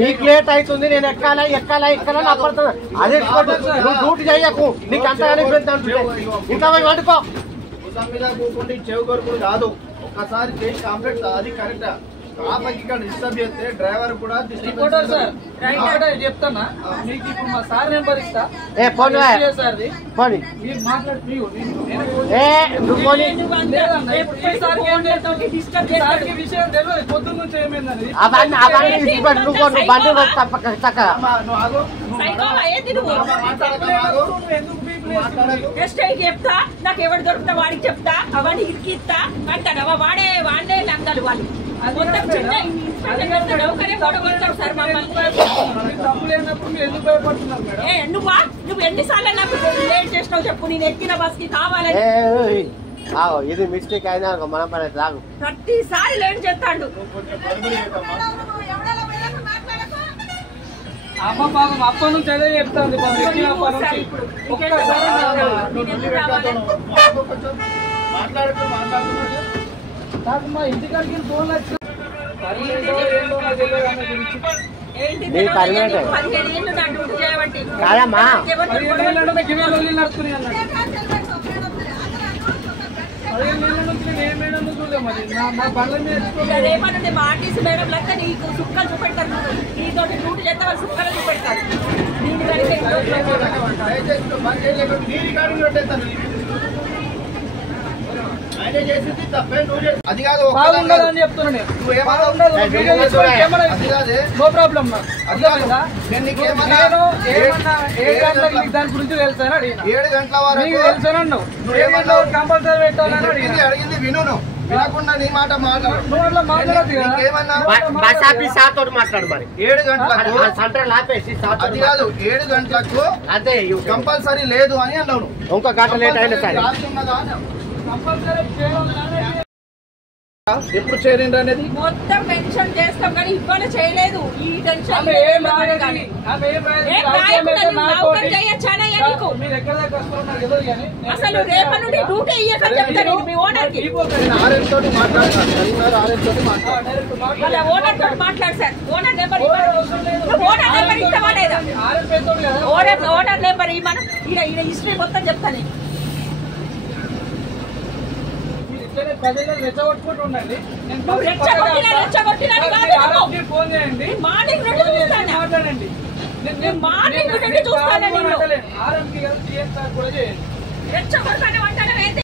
నీకు లేట్ అవుతుంది, నేను ఎక్కాలా అప్పడుతున్నా. అదే నువ్వు డ్యూటీ చేయకు, నీకు అంతగానే ఇంకా వండుకో. మీద కూకుంటే చెవు కొరకు కాదు, ఒక్కసారి చేసి కంప్లీట్ అది కరెక్ట్. కాపకి ఇక్కడ డిస్టర్బ్ చేస్తే డ్రైవర్ కూడా చెప్తానా మీకు ఇప్పుడు మా సార్ నెంబర్ ఇస్తా. విషయం తెలియదు పొద్దున్న నుంచి ఏమైందని చెప్తా. నాకు ఎవరు దొరుకుతా వాడికి చెప్తా, అవన్నీ ఇరికిస్తా అంటాడు. వాడే లంగాలు వాళ్ళు నువ్వు ఎన్నిసార్లు నాకు లేట్ చేసినావు చెప్పు. నేను ఎక్కిన బస్ కి కావాలని ఇది మిస్టేక్ అయినా మన పని రాగు. ప్రతిసారి లేట్ చేస్తాడు. అమ్మ పాపం అప్ప నుంచి అదే చెప్తాను. మా ఇంటికాడికి ఫోన్ వచ్చి కాదమ్మా రేపటి ఆర్టీసీ మేడం లెక్క నీకు సుక్కలు చూపెడతారు. నీతో డ్యూటీ చేస్తే వాళ్ళు సుక్కలు చూపెడతారు. అది కాదు బాగుండదని చెప్తున్నా. No problem. దాని గురించి తెలుసా? 7 గంటల వరకు తెలుసానన్నావు. కంపల్సరీ పెట్టాలని అడిగింది విను. వినకుండా నీ మాట మాట్లాడదు. మాట్లాడు మరి. 7 గంటలకు సెంట్రల్ ఆపేసి అది కాదు 7 గంటలకు అంతే కంపల్సరీ లేదు అని అన్నాను. ఇంకో గంట లేట్ అయినా సరే ఎప్పుడు చేరిండ్రు అనేది మొత్తం మెన్షన్ చేస్తాం కానీ ఇవాళ చేయలేదు. ఈ టెన్షన్ అసలు రేపటి నుండి డ్యూటీ ఇయ్యకని చెప్తారు మీ ఓనర్ కి. ఆర్ఎం తోటి మాట్లాడతారు. ఓనర్ తోటి మాట్లాడు సార్. ఓనర్ నెంబర్ ఇస్తావా లేదా? ఓనర్ నెంబర్ ఇవ్వను. ఈడ హిస్టరీ మొత్తం చెప్తాను. రెచ్చగొట్టుకుంటూ ఉండండి. ఫోన్ చేయండి, మాట్లాడండి. ఆర్ఎంకి కూడా చేయండి.